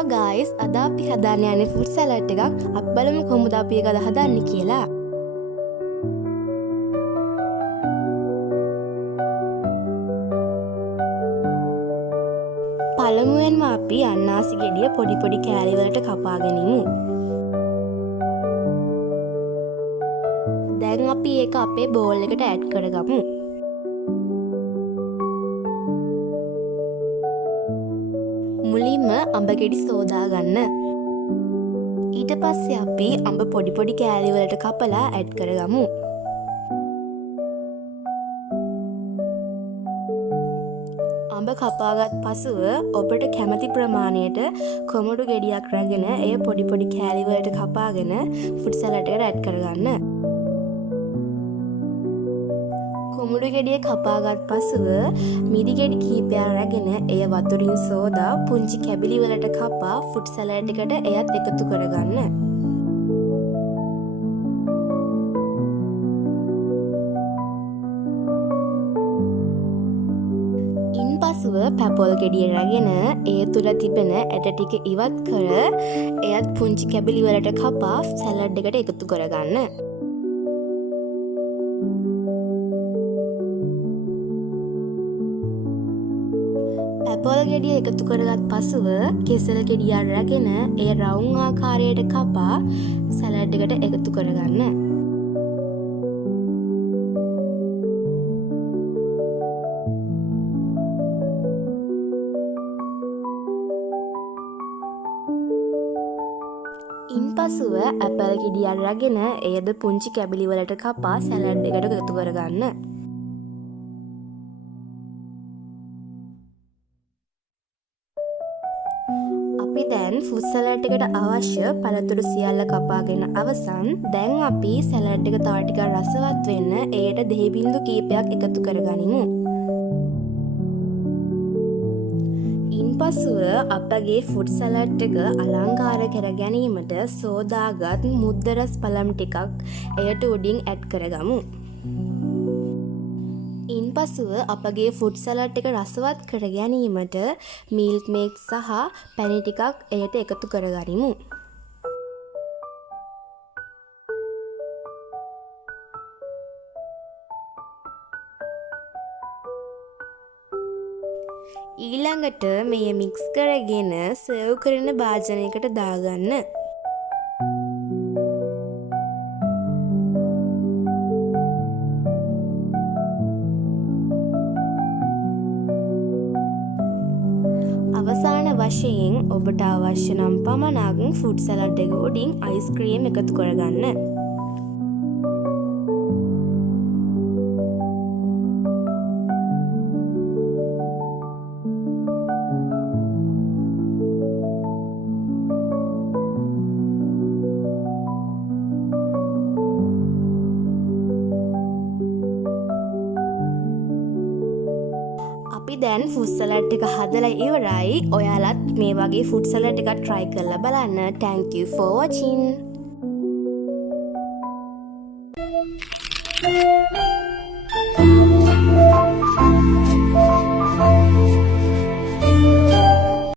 Hello guys, අද අපි හදාන්න යන්නේ ෆෘට් සලාඩ් එකක්. අපි බලමු කොහොමද අපි ඒක හදන්නේ කියලා. පළමුවෙන්ම අපි අන්නාසි ගෙඩිය පොඩි පොඩි කෑලි වලට කපා ගනිමු. දැන් අපි ඒක අපේ බෝල් එකට ඇඩ් කරගමු. මුලින්ම අඹ ගෙඩි සෝදා ගන්න. ඊට පස්සේ අපි අඹ පොඩි පොඩි කෑලි වලට කපලා ඇඩ් කරගමු. අඹ කපාගත් පසුව ඔබට කැමති ප්‍රමාණයට කොමඩු ගෙඩියක් රැගෙන එය පොඩි පොඩි කෑලි වලට කපාගෙන ෆෘට් සලාඩ් එකට ඇඩ් කරගන්න. කොමුඩු ගෙඩිය කපාගත් පසුව මිරි ගෙඩි කීපයක් රැගෙන එය වතුරින් සෝදා පුංචි කැබිලි වලට කපා ෆෘට් සලාඩ් එකට එයත් එකතු කරගන්න. ඉන්පසුව පැපොල් ගෙඩිය රැගෙන ඒ තුල තිබෙන ඇට ටික ඉවත් කර එයත් පුංචි කැබිලි වලට කපා සලාඩ් එකට එකතු කරගන්න. පැපොල් ගෙඩිය එකතු කරගත් පසුව කෙසෙල් ගෙඩිය රැගෙන ඒ රවුම් ආකාරයට කපා සලාඩ් එකට එකතු කරගන්න. ඉන්පසුව ඇපල් ගෙඩිය රැගෙන එයද පුංචි කැබිලි වලට කපා සලාඩ් එකට එකතු කරගන්න. අපි දැන් ෆෘට් සලාඩ් එකට අවශ්‍ය පළතුරු සියල්ල කපාගෙන අවසන්. දැන් අපි සලාඩ් එක තව ටිකක් රසවත් වෙන්න එයට දෙහි බිංදු කීපයක් එකතු කරගනිමු. ඉන්පසුව අපගේ ෆෘට් සලාඩ් එක අලංකාර කර ගැනීමට සෝදාගත් මුද්ද රස පළම් ටිකක් එයට උඩින් ඇඩ් කරගමු. ඉන්පසුව අපගේ ෆෘට් සලාඩ් එක රසවත් කර ගැනීමට මිල්ක් මේඩ් සහ පැණි ටිකක් එයට එකතු කරගනිමු. ඊළඟට මෙය මික්ස් කරගෙන සර්ව් කරන භාජනයකට දාගන්න. අවසාන වශයෙන් ඔබට අවශ්‍ය නම් පමණක් ෆෘට් සලාඩ් එක උඩින් අයිස්ක්‍රීම් එකතු කරගන්න. අපි දැන් ෆෘට් සලාඩ් එක හදලා ඉවරයි. ඔයාලත් මේ වගේ ෆෘට් සලාඩ් එකක් try කරලා බලන්න. Thank you for watching.